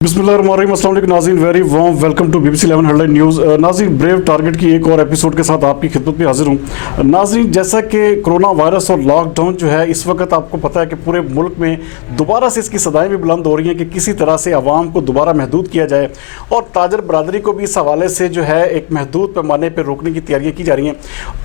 बिस्मिल्लाहिर्रहमानिर्रहीम, अस्सलाम वालेकुम नाज़रीन, very warm welcome to BBC 11 headline news. नाज़रीन, ब्रेव टारगेट की एक और एपिसोड के साथ आपकी खिदमत में हाजिर हूँ। नाज़रीन, जैसा कि कोरोना वायरस और लॉकडाउन जो है इस वक्त आपको पता है कि पूरे मुल्क में दोबारा से इसकी सदाएँ भी बुलंद हो रही हैं कि किसी तरह से आवाम को दोबारा महदूद किया जाए और ताजर बरदरी को भी इस हवाले से जो है एक महदूद पैमाने पर रोकने की तैयारियाँ की जा रही हैं।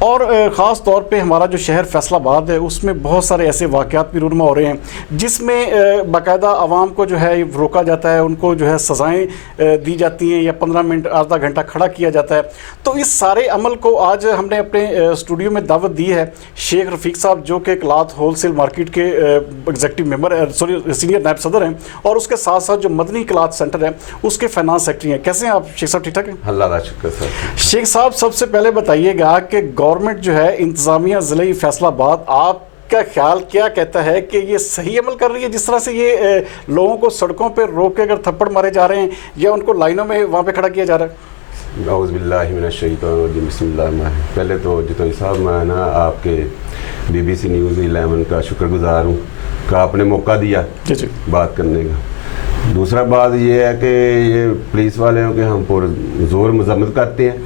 और ख़ास तौर पर हमारा जो शहर फैसलाबाद है उसमें बहुत सारे ऐसे वाक़यात भी रूनमा हो रहे हैं जिसमें बाकायदा आवाम को जो है रोका जाता है, उनको जो है सज़ाएं दी जाती हैं या 15 मिनट आधा घंटा खड़ा किया जाता है। तो इस सारे अमल को आज हमने अपने स्टूडियो में दावत दी है शेख रफ़ीक साहब, जो कि क्लॉथ होलसेल मार्केट के एग्जीक्यूटिव मेंबर सीनियर नायब सदर हैं, और उसके साथ साथ जो मदनी क्लॉथ सेंटर है उसके फाइनेंस सेक्रेटरी हैं। कैसे हैं आप शेख साहब? ठीक ठाक हैं, अल्लाह का शुक्र सर। शेख साहब, सबसे पहले बताइएगा कि गवर्नमेंट जो है इंतज़ामिया ज़िले फैसलाबाद, आप का ख्याल क्या कहता है कि ये सही अमल कर रही है जिस तरह से ये लोगों को सड़कों पे रोक के अगर थप्पड़ मारे जा रहे हैं या उनको लाइनों में वहाँ पे खड़ा किया जा रहा है? औज़ुबिल्लाहि मिनश्शैतानिर्रजीम, बिस्मिल्लाह। पहले तो जितोई साहब, मैं ना आपके BBC न्यूज़ 11 का शुक्रगुजार हूँ कि आपने मौका दिया जी बात करने का। दूसरा बात ये है कि ये पुलिस वाले के हम जोर मजम्मत करते हैं,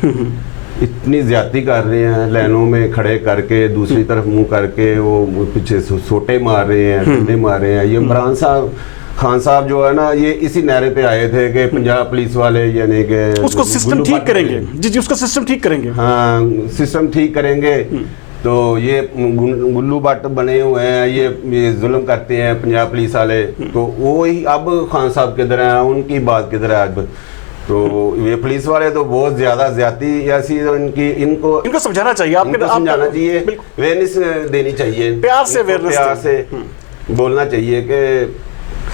इतनी ज़्यादती कर रहे हैं, लाइनों में खड़े करके दूसरी तरफ मुंह करके वो पीछे सोटे मार रहे हैं, डंडे मार रहे हैं। ये इमरान साहब खान साहब जो है ना, ये इसी नारे पे आए थे कि पंजाब पुलिस वाले यानी कि उसको सिस्टम ठीक करेंगे। जी जी, उसका सिस्टम ठीक करेंगे। हाँ, सिस्टम ठीक करेंगे। तो ये गुल्लू बट बने हुए हैं, ये जुल्म करते हैं पंजाब पुलिस वाले। तो वो ही अब खान साहब किधर हैं, उनकी बात किधर है अब? तो ये पुलिस वाले तो बहुत ज्यादा ज्यादती ऐसी इनको समझाना चाहिए, आपको समझाना चाहिए, अवेयरनेस देनी चाहिए, प्यार से बोलना चाहिए कि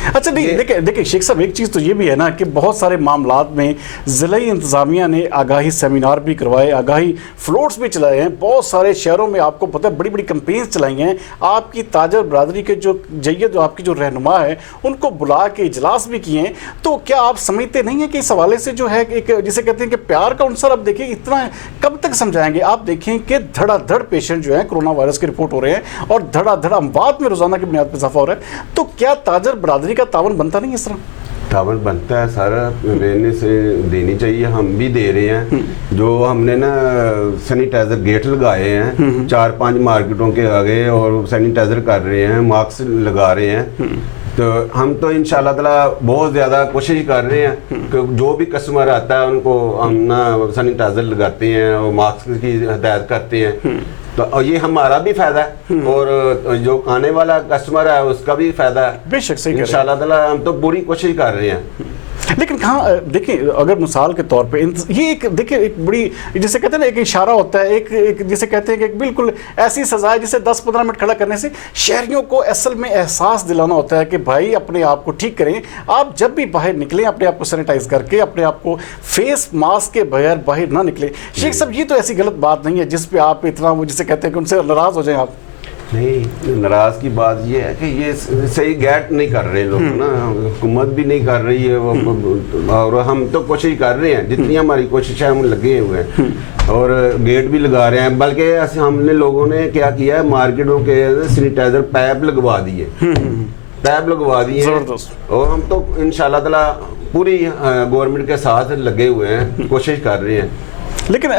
अच्छा। नहीं, देखिए शेख साहब, एक चीज़ तो ये भी है ना कि बहुत सारे मामलात में ज़िले इंतज़ामिया ने आगाही सेमिनार भी करवाए, आगाही फ्लोट्स भी चलाए हैं, बहुत सारे शहरों में आपको पता है बड़ी बड़ी कैंपेन्स चलाई हैं। आपकी ताजर बरदरी के जो जो आपकी जो रहनुमा है उनको बुला के इजलास भी किए हैं। तो क्या आप समझते नहीं हैं कि इस हवाले से जो है एक जिसे कहते हैं कि प्यार का अंसर, अब देखिए इतना कब तक समझाएंगे? आप देखें कि धड़ाधड़ पेशेंट जो है कोरोना वायरस के रिपोर्ट हो रहे हैं और धड़ाधड़ अमवात में रोज़ाना की बुनियाद पर इजाफा हो रहा है। तो क्या ताजर बरदरी का तावन बनता नहीं? इस तरह तावन बनता है, सारा अवेयरनेस देनी चाहिए, हम भी दे रहे हैं। जो हमने ना सैनिटाइजर गेट लगाए हैं 4-5 मार्केटों के आगे और सैनिटाइजर कर रहे हैं, मास्क लगा रहे हैं। तो हम तो इंशाल्लाह ताला बहुत ज़्यादा कोशिश कर रहे हैं कि जो भी कस्टमर आता है उनको हम ना सैनिटाइजर लगाते हैं और मास्क की हिदायत करते हैं। तो ये हमारा भी फायदा है और जो आने वाला कस्टमर है उसका भी फायदा है। बेशक सही, इंशाल्लाह ताला हम तो पूरी कोशिश कर रहे हैं। लेकिन कहाँ देखिए, अगर मिसाल के तौर पे ये एक देखिए एक बड़ी जिसे कहते हैं ना एक इशारा होता है, एक जिसे कहते हैं कि एक बिल्कुल ऐसी सज़ा है जिसे 10-15 मिनट खड़ा करने से शहरियों को असल में एहसास दिलाना होता है कि भाई अपने आप को ठीक करें। आप जब भी बाहर निकलें अपने आप को सैनिटाइज करके, अपने आप को फेस मास्क के बगैर बाहर ना निकलें। शेख साहब, ये तो ऐसी गलत बात नहीं है जिस पे आप इतना वो जिसे कहते हैं कि उनसे नाराज़ हो जाएं आप। नहीं, नाराज़ की बात ये है कि ये सही गैट नहीं कर रहे लोग ना, हुकूमत भी नहीं कर रही है और हम तो कोशिश कर रहे हैं, जितनी हमारी कोशिश है हम लगे हुए हैं और गेट भी लगा रहे हैं। बल्कि हमने लोगों ने क्या किया है, मार्केटों के सैनिटाइजर पैप लगवा दिए, और हम तो इंशाल्लाह ताला पूरी गवर्नमेंट के साथ लगे हुए हैं, कोशिश कर रहे हैं। लेकिन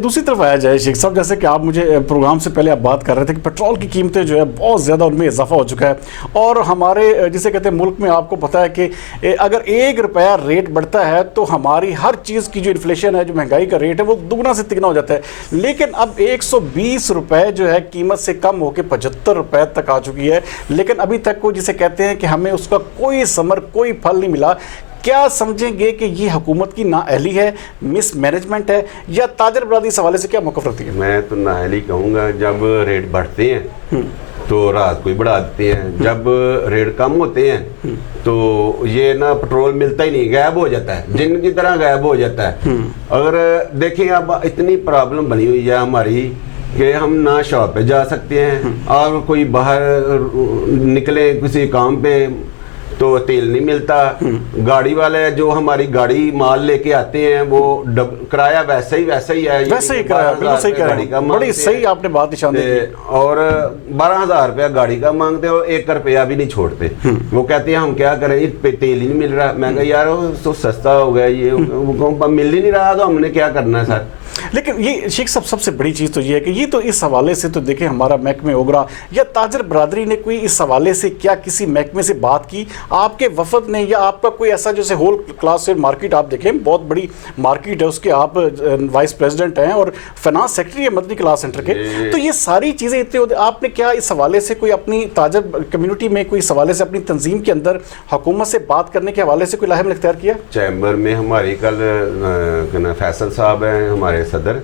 दूसरी तरफ आया जाए शेख साहब, जैसे कि आप मुझे प्रोग्राम से पहले आप बात कर रहे थे कि पेट्रोल की कीमतें जो है बहुत ज़्यादा उनमें इजाफा हो चुका है और हमारे जिसे कहते हैं मुल्क में आपको पता है कि अगर 1 रुपया रेट बढ़ता है तो हमारी हर चीज़ की जो इन्फ्लेशन है, जो महंगाई का रेट है, वो दुगना से तिगना हो जाता है। लेकिन अब 120 रुपये जो है कीमत से कम होकर 75 रुपये तक आ चुकी है, लेकिन अभी तक वो जिसे कहते हैं कि हमें उसका कोई समर, कोई फल नहीं मिला। क्या समझेंगे कि ये हुकूमत की नाअहली है, मिस मैनेजमेंट है, या ताजर बरदरी इस हवाले से क्या मौक़िफ़ रखती है? मैं तो नाअहली कहूँगा। जब रेट बढ़ते हैं तो रात को ही बढ़ा देते हैं, जब रेट कम होते हैं तो ये ना पेट्रोल मिलता ही नहीं, गायब हो जाता है, जिन की तरह गायब हो जाता है। अगर देखिए अब इतनी प्रॉब्लम बनी हुई है हमारी कि हम ना शॉप पे जा सकते हैं और कोई बाहर निकले किसी काम पे تو تیل نہیں ملتا. گاڑی والے جو ہماری گاڑی مال لے کے آتے ہیں وہ کرایہ ویسا ہی ہے, ویسے ہی کرایہ, بالکل صحیح کہہ رہے ہیں, بڑی صحیح آپ نے بات نشان دی. اور 12,000 روپیہ گاڑی کا مانگتے اور 1 روپیہ بھی نہیں چھوڑتے. وہ کہتے ہیں ہم کیا کریں, تیل ہی نہیں مل رہا. میں کہا یار تو سستا ہو گیا, یہ مل ہی نہیں رہا تو ہم نے کیا کرنا ہے سر. لیکن یہ شیخ صاحب سب سے بڑی چیز تو یہ ہے کہ یہ تو اس حوالے سے تو دیکھیں ہمارا محکمہ اوگرا یا تاجر برادری نے کوئی اس حوالے سے کیا کسی محکمے سے بات کی, آپ کے وفد نے, یا آپ کا کوئی ایسا جیسے ہول کلاس سے مارکیٹ آپ دیکھیں بہت بڑی مارکیٹ ہے, اس کے آپ وائس پریزیڈنٹ ہیں اور فائنانس سیکرٹری ہے مدنی کلاس سینٹر کے, تو یہ ساری چیزیں اتنے آپ نے کیا اس حوالے سے کوئی اپنی تاجر کمیونٹی میں کوئی اس حوالے سے اپنی تنظیم کے اندر حکومت سے بات کرنے کے حوالے سے کوئی لاہم اختیار کیا؟ چیمبر میں ہماری کل فیصل صاحب ہیں ہمارے صدر,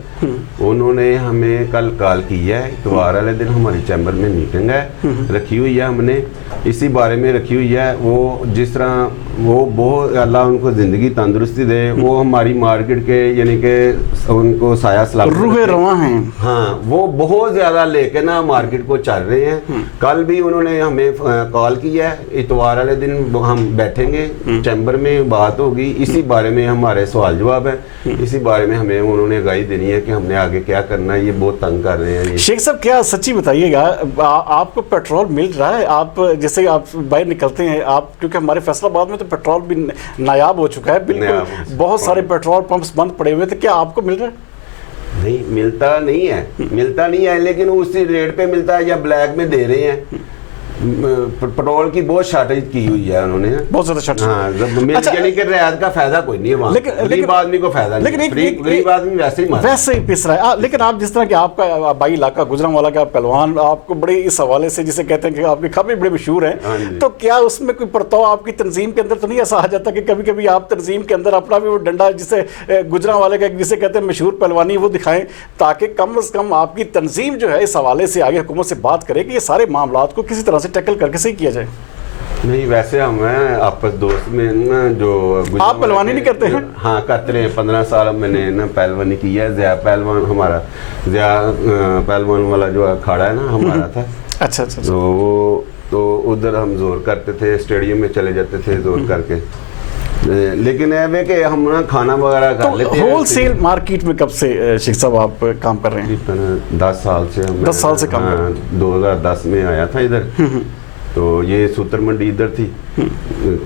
انہوں نے ہمیں کل کال کی ہے, اتوار والے دن ہماری چیمبر میں میٹنگ ہے رکھی ہوئی ہے, ہم نے اسی بارے میں رکھی ہوئی ہے. وہ جس طرح وہ بہت اللہ ان کو زندگی تندرستی دے, وہ ہماری مارکیٹ کے یعنی کہ ان کو سایہ سلامت روح رواں ہیں, ہاں وہ بہت زیادہ لے کے نا مارکیٹ کو چل رہے ہیں. کل بھی انہوں نے ہمیں کال کی ہے, اتوار والے دن ہم بیٹھیں گے چیمبر میں, بات ہوگی اسی بارے میں, ہمارے سوال جواب ہے اسی بارے میں, ہمیں انہوں نے آگاہی دینی ہے کہ ہم نے آگے کیا کرنا ہے. یہ بہت تنگ کر رہے ہیں. شیخ صاحب کیا سچی بتائیے گا, آپ کو پیٹرول مل رہا ہے؟ آپ جیسے آپ باہر نکلتے ہیں آپ, کیونکہ ہمارے فیصل آباد میں تو پیٹرول بھی نایاب ہو چکا ہے بالکل, بہت سارے پیٹرول پمپس بند پڑے ہوئے تھے, کیا آپ کو مل رہا ہے؟ نہیں ملتا نہیں ہے لیکن اسی ریٹ پہ ملتا ہے یا بلیک میں دے رہے ہیں. پیٹرول کی بہت شارٹیج کی ہوئی ہے انہوں نے, بہت زیادہ شارٹیج. ہاں یعنی کہ رعایت کا فائدہ کوئی نہیں ہے وہاں, غریب آدمی کو فائدہ نہیں, غریب آدمی ویسے ہی پس رہا ہے. لیکن آپ جس طرح کہ آپ کا بائی علاقہ گجرانوالہ کا پہلوان, آپ کو بڑے اس حوالے سے جسے کہتے ہیں کہ آپ کے کھمبے بڑے مشہور ہیں, تو کیا اس میں کوئی پرتاؤ آپ کی تنظیم کے اندر تو نہیں ایسا آ جاتا کہ کبھی کبھی آپ تنظیم کے اندر اپنا بھی وہ ڈنڈا جسے گجرانوالے کا جسے کہتے ہیں مشہور پہلوانی وہ دکھائیں, تاکہ کم از کم آپ کی تنظیم جو ہے اس حوالے سے آگے حکومت سے بات کرے کہ یہ سارے معاملات کو کسی طرح سے ٹیکل کر کے صحیح کیا جائے؟ نہیں ویسے ہم ہیں آپس دوست میں نا, جو آپ پہلوانی نہیں کرتے ہیں؟ ہاں کرتے ہیں, 15 سال میں نے نا پہلوانی کی ہے. ضیاء پہلوان ہمارا, ضیاء پہلوان والا جو اکھاڑا ہے نا ہمارا تھا. اچھا تو ادھر ہم زور کرتے تھے, اسٹیڈیم میں چلے جاتے تھے زور کر کے. لیکن ہے کہ ہم نا کھانا وغیرہ کر لیتے ہیں. ہول سیل مارکیٹ میں کب سے شیخ صاحب آپ کام کر رہے ہیں؟ 10 سال سے. 10 سال سے کام کر رہے ہیں. 2010 میں آیا تھا ادھر, تو یہ سوتر منڈی ادھر تھی,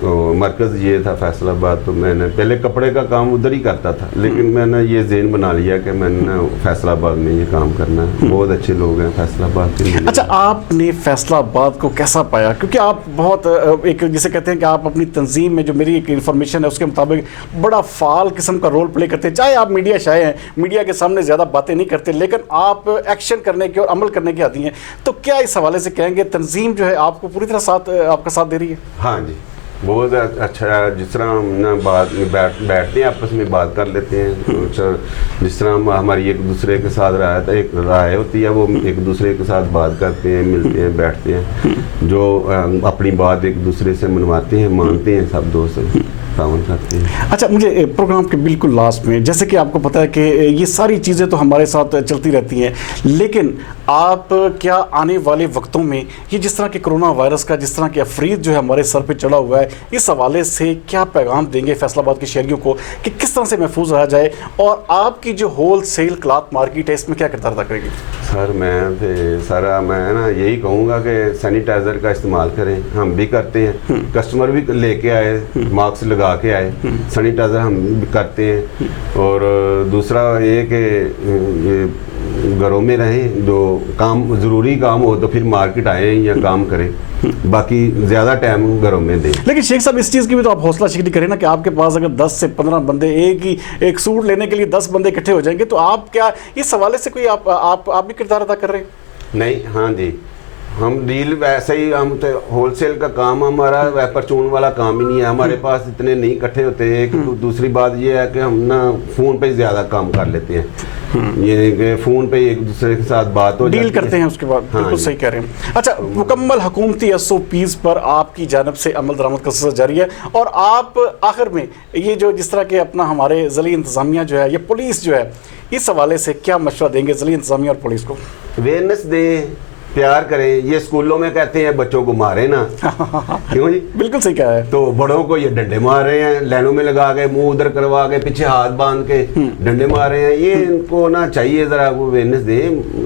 تو مرکز یہ تھا فیصل آباد. تو میں نے پہلے کپڑے کا کام ادھر ہی کرتا تھا, لیکن میں نے یہ ذہن بنا لیا کہ میں نے فیصل آباد میں یہ کام کرنا ہے. بہت اچھے لوگ ہیں فیصل آباد کے. اچھا آپ نے فیصل آباد کو کیسا پایا؟ کیونکہ آپ بہت ایک جسے کہتے ہیں کہ آپ اپنی تنظیم میں, جو میری ایک انفارمیشن ہے اس کے مطابق بڑا فعال قسم کا رول پلے کرتے ہیں. چاہے آپ میڈیا شائع ہیں, میڈیا کے سامنے زیادہ باتیں نہیں کرتے, لیکن آپ ایکشن کرنے کے اور عمل کرنے کے عادی ہیں. تو کیا اس حوالے سے کہیں گے تنظیم جو ہے آپ کو پوری طرح آپ کا ساتھ دے رہی ہے؟ ہاں جی بہت اچھا. جس طرح ہم نا بیٹھتے ہیں آپس میں بات کر لیتے ہیں, جس طرح ہماری ایک دوسرے کے ساتھ رائے ہوتی ہے, وہ ایک دوسرے کے ساتھ بات کرتے ہیں, ملتے ہیں, بیٹھتے ہیں, جو اپنی بات ایک دوسرے سے منواتے ہیں, مانتے ہیں, سب دوست تعاون کرتے ہیں. اچھا مجھے پروگرام کے بالکل لاسٹ میں, جیسے کہ آپ کو پتہ ہے کہ یہ ساری چیزیں تو ہمارے ساتھ چلتی رہتی ہیں, لیکن آپ کیا آنے والے وقتوں میں یہ جس طرح کہ کرونا وائرس کا جس طرح کہ افرید جو ہے ہمارے سر پہ چڑھا ہوا ہے, اس حوالے سے کیا پیغام دیں گے فیصل آباد کے شہریوں کو کہ کس طرح سے محفوظ رہا جائے, اور آپ کی جو ہول سیل کلاتھ مارکیٹ ہے اس میں کیا کردار ادا کرے گی؟ سر میں نا یہی کہوں گا کہ سینیٹائزر کا استعمال کریں. ہم بھی کرتے ہیں, کسٹمر بھی لے کے آئے, ماسک لگا کے آئے, سینیٹائزر ہم بھی کرتے ہیں. اور دوسرا یہ کہ گھروں میں رہیں, جو کام ضروری کام ہو تو پھر مارکیٹ آئیں یا کام کریں, باقی زیادہ ٹائم گھروں میں دیں. لیکن شیخ صاحب اس چیز کی بھی تو آپ حوصلہ شکنی کریں نا کہ آپ کے پاس اگر 10 سے 15 بندے ایک سوٹ لینے کے لیے 10 بندے اکٹھے ہو جائیں گے, تو آپ کیا اس حوالے سے کوئی آپ بھی کردار ادا کر رہے ہیں؟ نہیں, ہاں جی ہم ڈیل ویسے ہی, ہم تو ہول سیل کا کام ہمارا پرچون والا کام ہی نہیں ہے. ہمارے پاس اتنے نہیں اکٹھے ہوتے. ایک دوسری بات یہ ہے کہ ہم نا فون پہ زیادہ کام کر لیتے ہیں, یہ کہ فون پہ ایک دوسرے کے ساتھ بات ہو ڈیل کرتے ہیں اس کے بعد. بالکل صحیح کہہ رہے ہیں. اچھا مکمل حکومتی SOPs پر آپ کی جانب سے عمل درآمد کا سلسلہ جاری ہے, اور آپ آخر میں یہ جو جس طرح کہ اپنا ہمارے ضلعی انتظامیہ جو ہے یا پولیس جو ہے, اس حوالے سے کیا مشورہ دیں گے ضلعی انتظامیہ اور پولیس کو؟ اویئرنیس دیں, प्यार करें। ये स्कूलों में कहते हैं बच्चों को मारे ना, क्यों जी? बिल्कुल सही कहा है। तो बड़ों को ये डंडे मार रहे हैं, लाइनों में लगा के, मुंह उधर करवा के, पीछे हाथ बांध के डंडे मार रहे हैं। ये इनको ना चाहिए जरा वो अवेयरनेस दे,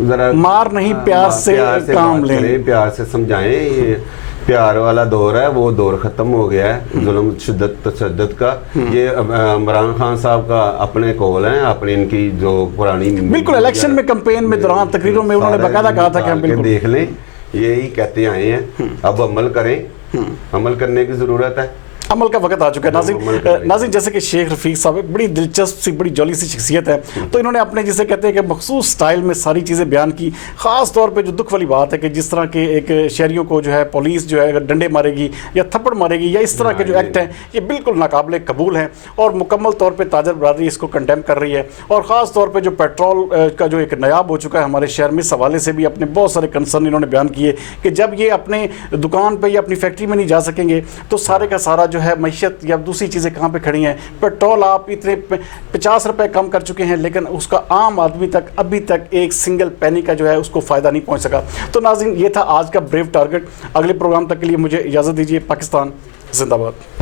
जरा मार नहीं प्यार से काम बात लें, करें, प्यार से समझाएं। ये प्यार वाला दौर है, वो दौर खत्म हो गया है जुल्म शिद्दत तशद्दुद का। ये इमरान खान साहब का अपने कॉल है, अपनी इनकी जो पुरानी बिल्कुल इलेक्शन में कैंपेन में दौरान तकरीरों में उन्होंने बकायदा कहा था कि हम बिल्कुल देख लें, यही कहते आए हैं। अब अमल करें, अमल करने की जरूरत है। अमल का वक्त आ चुका है। नाज़रीन जैसे कि शेख रफीक साहब एक बड़ी दिलचस्प सी बड़ी जॉली सी शख्सियत है, तो इन्होंने अपने जिसे कहते हैं कि मखसूस स्टाइल में सारी चीज़ें बयान की। ख़ास तौर पे जो दुख वाली बात है कि जिस तरह के एक शहरियों को जो है पुलिस जो है अगर डंडे मारेगी या थप्पड़ मारेगी या इस तरह के जो एक्ट हैं, ये बिल्कुल नाकाबिले कबूल हैं और मुकम्मल तौर पर ताजर बरादरी इसको कंडेम कर रही है। और ख़ास तौर पर जो पेट्रोल का जो एक नायाब हो चुका है हमारे शहर में, इस हवाले से भी अपने बहुत सारे कंसर्न इन्होंने बयान किए कि जब ये अपने दुकान पर या अपनी फैक्ट्री में नहीं जा सकेंगे तो सारे का सारा जो है मैशत या दूसरी चीज़ें कहाँ पे खड़ी हैं। पेट्रोल आप इतने 50 रुपए कम कर चुके हैं, लेकिन उसका आम आदमी तक अभी तक एक सिंगल पैनी का जो है उसको फ़ायदा नहीं पहुँच सका। तो नाज़रीन ये था आज का ब्रेव टारगेट। अगले प्रोग्राम तक के लिए मुझे इजाज़त दीजिए। पाकिस्तान जिंदाबाद।